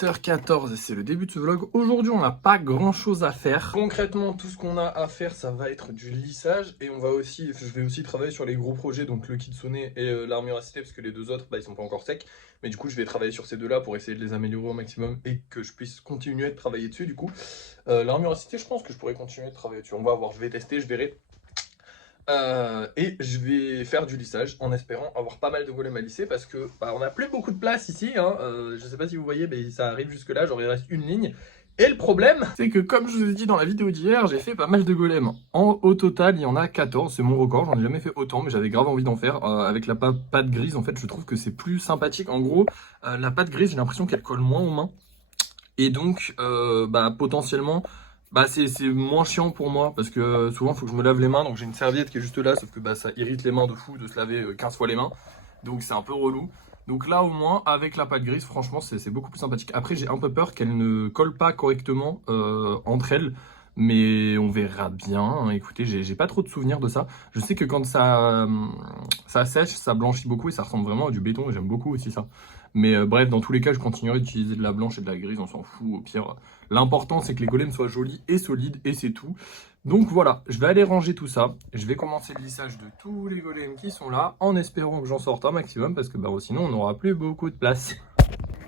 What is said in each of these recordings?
8h14 et c'est le début de ce vlog. Aujourd'hui, on n'a pas grand chose à faire. Concrètement, tout ce qu'on a à faire, ça va être du lissage. Et je vais aussi travailler sur les gros projets, donc le Kitsune et l'armure à cité, parce que les deux autres, ils sont pas encore secs. Mais du coup, je vais travailler sur ces deux-là pour essayer de les améliorer au maximum et que je puisse continuer de travailler dessus. Du coup, l'armure à cité, je pense que je pourrais continuer de travailler dessus. On va voir, je vais tester, je verrai. Et je vais faire du lissage en espérant avoir pas mal de golems à lisser parce que on n'a plus beaucoup de place ici, hein. Je sais pas si vous voyez, mais ça arrive jusque là, genre il reste une ligne. Et le problème, c'est que comme je vous ai dit dans la vidéo d'hier, j'ai fait pas mal de golems. Au total, il y en a 14, c'est mon record, j'en ai jamais fait autant, mais j'avais grave envie d'en faire. Avec la pâte grise, en fait, je trouve que c'est plus sympathique. En gros, la pâte grise, j'ai l'impression qu'elle colle moins aux mains. Et donc, potentiellement... c'est moins chiant pour moi parce que souvent il faut que je me lave les mains, donc j'ai une serviette qui est juste là, sauf que ça irrite les mains de fou de se laver 15 fois les mains, donc c'est un peu relou. Donc là au moins avec la pâte grise, franchement c'est beaucoup plus sympathique. Après j'ai un peu peur qu'elle ne colle pas correctement entre elles, mais on verra bien, hein. Écoutez, j'ai pas trop de souvenirs de ça. Je sais que quand ça sèche, ça blanchit beaucoup et ça ressemble vraiment à du béton et j'aime beaucoup aussi ça. Mais bref, dans tous les cas, je continuerai d'utiliser de la blanche et de la grise, on s'en fout au pire. L'important, c'est que les golems soient jolis et solides, et c'est tout. Donc voilà, je vais aller ranger tout ça. Je vais commencer le lissage de tous les golems qui sont là, en espérant que j'en sorte un maximum, parce que sinon, on n'aura plus beaucoup de place.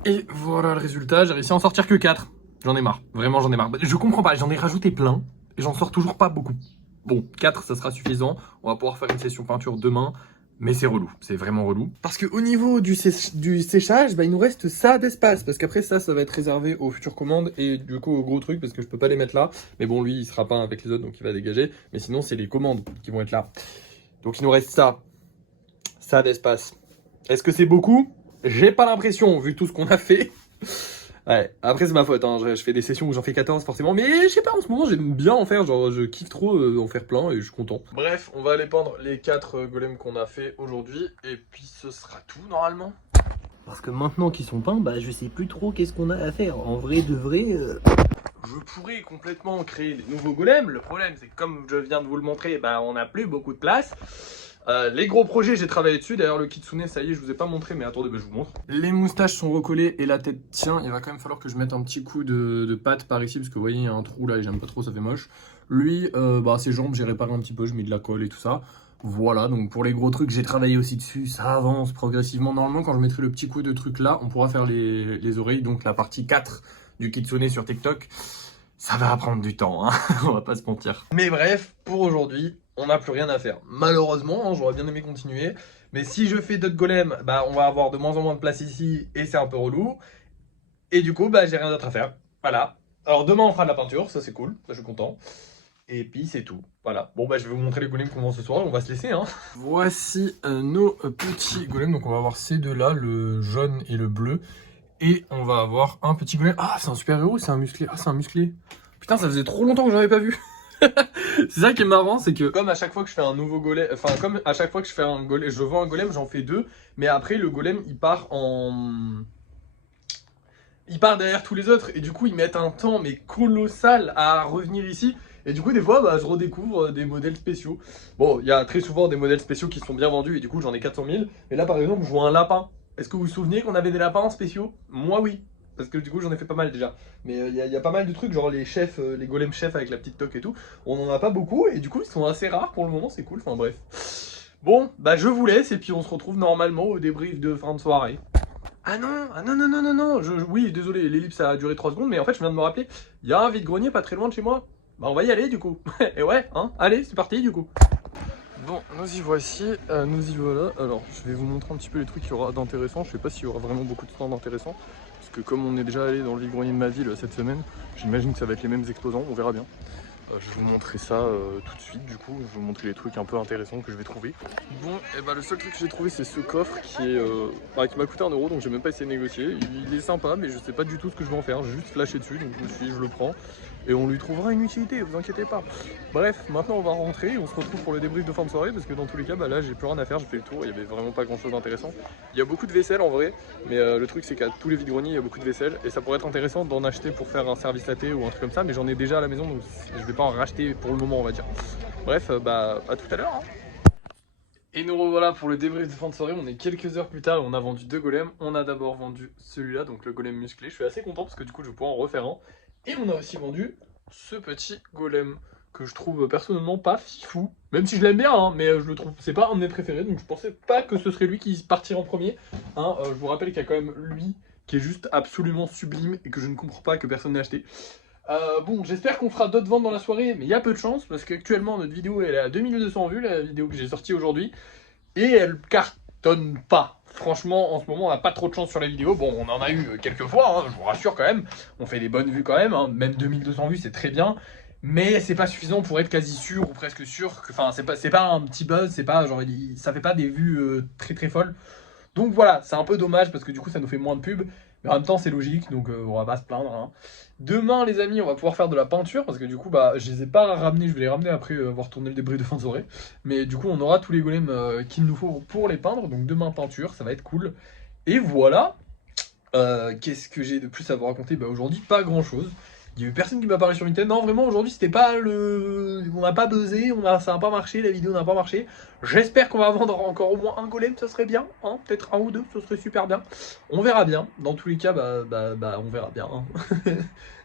Et voilà le résultat, j'ai réussi à en sortir que 4. J'en ai marre, vraiment j'en ai marre. Je comprends pas, j'en ai rajouté plein, et j'en sors toujours pas beaucoup. Bon, 4, ça sera suffisant. On va pouvoir faire une session peinture demain. Mais c'est relou, c'est vraiment relou. Parce qu'au niveau du séchage, il nous reste ça d'espace. Parce qu'après ça va être réservé aux futures commandes et du coup aux gros trucs parce que je peux pas les mettre là. Mais bon, lui, il sera pas avec les autres, donc il va dégager. Mais sinon, c'est les commandes qui vont être là. Donc il nous reste ça d'espace. Est-ce que c'est beaucoup? J'ai pas l'impression, vu tout ce qu'on a fait. Ouais, après c'est ma faute, hein. Je fais des sessions où j'en fais 14 forcément, mais je sais pas, en ce moment j'aime bien en faire, genre je kiffe trop en faire plein et je suis content. Bref, on va aller peindre les 4 golems qu'on a fait aujourd'hui et puis ce sera tout normalement. Parce que maintenant qu'ils sont peints, je sais plus trop qu'est-ce qu'on a à faire. En vrai de vrai... Je pourrais complètement créer des nouveaux golems, le problème c'est que comme je viens de vous le montrer, on n'a plus beaucoup de place. Les gros projets, j'ai travaillé dessus. D'ailleurs, le Kitsune, ça y est, je vous ai pas montré, mais attendez, je vous montre. Les moustaches sont recollées et la tête tient. Il va quand même falloir que je mette un petit coup de pâte par ici, parce que vous voyez, il y a un trou là et j'aime pas trop, ça fait moche. Lui, ses jambes, j'ai réparé un petit peu, je mets de la colle et tout ça. Voilà, donc pour les gros trucs, j'ai travaillé aussi dessus. Ça avance progressivement. Normalement, quand je mettrai le petit coup de truc là, on pourra faire les oreilles, donc la partie 4 du Kitsune sur TikTok. Ça va prendre du temps, hein. On va pas se mentir. Mais bref, pour aujourd'hui, on n'a plus rien à faire. Malheureusement, hein, j'aurais bien aimé continuer. Mais si je fais d'autres golems, on va avoir de moins en moins de place ici et c'est un peu relou. Et du coup, j'ai rien d'autre à faire. Voilà. Alors demain, on fera de la peinture, ça c'est cool, je suis content. Et puis c'est tout. Voilà. Bon, je vais vous montrer les golems comment ce soir, on va se laisser, hein. Voici nos petits golems. Donc on va avoir ces deux-là, le jaune et le bleu. Et on va avoir un petit golem. Ah, c'est un super héros, c'est un musclé. Ah, c'est un musclé. Putain, ça faisait trop longtemps que je l'avais pas vu. C'est ça qui est marrant, c'est que comme à chaque fois que je fais un nouveau golem, comme à chaque fois que je fais un golem, je vends un golem, j'en fais 2. Mais après, le golem, il part derrière tous les autres. Et du coup, ils mettent un temps, mais colossal à revenir ici. Et du coup, des fois, je redécouvre des modèles spéciaux. Bon, il y a très souvent des modèles spéciaux qui sont bien vendus. Et du coup, j'en ai 400 000. Mais là, par exemple, je vois un lapin. Est-ce que vous vous souvenez qu'on avait des lapins spéciaux? Moi, oui. Parce que du coup, j'en ai fait pas mal déjà. Mais il y a pas mal de trucs, genre les chefs, les golems chefs avec la petite toque et tout. On en a pas beaucoup. Et du coup, ils sont assez rares pour le moment. C'est cool. Enfin, bref. Bon, je vous laisse. Et puis, on se retrouve normalement au débrief de fin de soirée. Ah non, non. Oui, désolé, l'ellipse a duré 3 secondes. Mais en fait, je viens de me rappeler. Il y a un vide-grenier pas très loin de chez moi. On va y aller du coup. Et ouais, hein. Allez, c'est parti du coup. Bon, nous y voici, nous y voilà. Alors, je vais vous montrer un petit peu les trucs qu'il y aura d'intéressant. Je sais pas s'il y aura vraiment beaucoup de stands d'intéressants. Parce que comme on est déjà allé dans le vide-grenier de ma ville cette semaine, j'imagine que ça va être les mêmes exposants, on verra bien. Je vais vous montrer ça tout de suite du coup. Je vais vous montrer les trucs un peu intéressants que je vais trouver. Bon, et le seul truc que j'ai trouvé, c'est ce coffre qui est qui m'a coûté 1 €, donc j'ai même pas essayé de négocier. Il est sympa, mais je sais pas du tout ce que je vais en faire. J'ai juste flashé dessus, donc je me suis dit, je le prends. Et on lui trouvera une utilité, vous inquiétez pas. Bref, maintenant on va rentrer et on se retrouve pour le débrief de fin de soirée parce que dans tous les cas, là j'ai plus rien à faire, j'ai fait le tour, il y avait vraiment pas grand chose d'intéressant. Il y a beaucoup de vaisselle en vrai, mais le truc c'est qu'à tous les vide-greniers il y a beaucoup de vaisselle et ça pourrait être intéressant d'en acheter pour faire un service latte ou un truc comme ça, mais j'en ai déjà à la maison donc je vais pas en racheter pour le moment, on va dire. Bref, à tout à l'heure, hein. Et nous revoilà pour le débrief de fin de soirée. On est quelques heures plus tard et on a vendu 2 golems. On a d'abord vendu celui-là, donc le golem musclé. Je suis assez content parce que du coup je vais pouvoir en refaire un. Et on a aussi vendu ce petit golem que je trouve personnellement pas fifou. Même si je l'aime bien, hein, mais je le trouve, c'est pas un de mes préférés. Donc je pensais pas que ce serait lui qui partirait en premier. Hein, je vous rappelle qu'il y a quand même lui qui est juste absolument sublime et que je ne comprends pas que personne n'ait acheté. Bon, j'espère qu'on fera d'autres ventes dans la soirée, mais il y a peu de chance parce qu'actuellement notre vidéo elle est à 2200 vues, la vidéo que j'ai sortie aujourd'hui, et elle cartonne pas. Franchement, en ce moment, on n'a pas trop de chance sur la vidéo. Bon, on en a eu quelques fois, hein, je vous rassure quand même. On fait des bonnes vues quand même, hein. Même 2200 vues, c'est très bien. Mais c'est pas suffisant pour être quasi sûr ou presque sûr. Enfin, c'est pas un petit buzz, c'est pas genre, ça fait pas des vues très très folles. Donc voilà, c'est un peu dommage parce que du coup ça nous fait moins de pub. Mais en même temps c'est logique, donc on va pas se plaindre. Hein. Demain les amis, on va pouvoir faire de la peinture parce que du coup bah je les ai pas ramenés, je vais les ramener après avoir tourné le débrief de fin de soirée. Mais du coup on aura tous les golems qu'il nous faut pour les peindre. Donc demain peinture, ça va être cool. Et voilà. Qu'est-ce que j'ai de plus à vous raconter? Bah aujourd'hui pas grand chose. Il y a eu personne qui m'a parlé sur Vinted. Non, vraiment, aujourd'hui, c'était pas le. On n'a pas buzzé, ça n'a pas marché, la vidéo n'a pas marché. J'espère qu'on va vendre encore au moins un golem, ça serait bien. Hein, peut-être un ou deux, ça serait super bien. On verra bien. Dans tous les cas, on verra bien. Hein.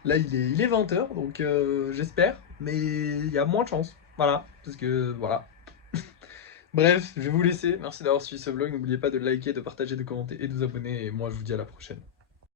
Là, il est 20h, donc j'espère. Mais il y a moins de chance. Voilà. Parce que, voilà. Bref, je vais vous laisser. Merci d'avoir suivi ce vlog. N'oubliez pas de liker, de partager, de commenter et de vous abonner. Et moi, je vous dis à la prochaine.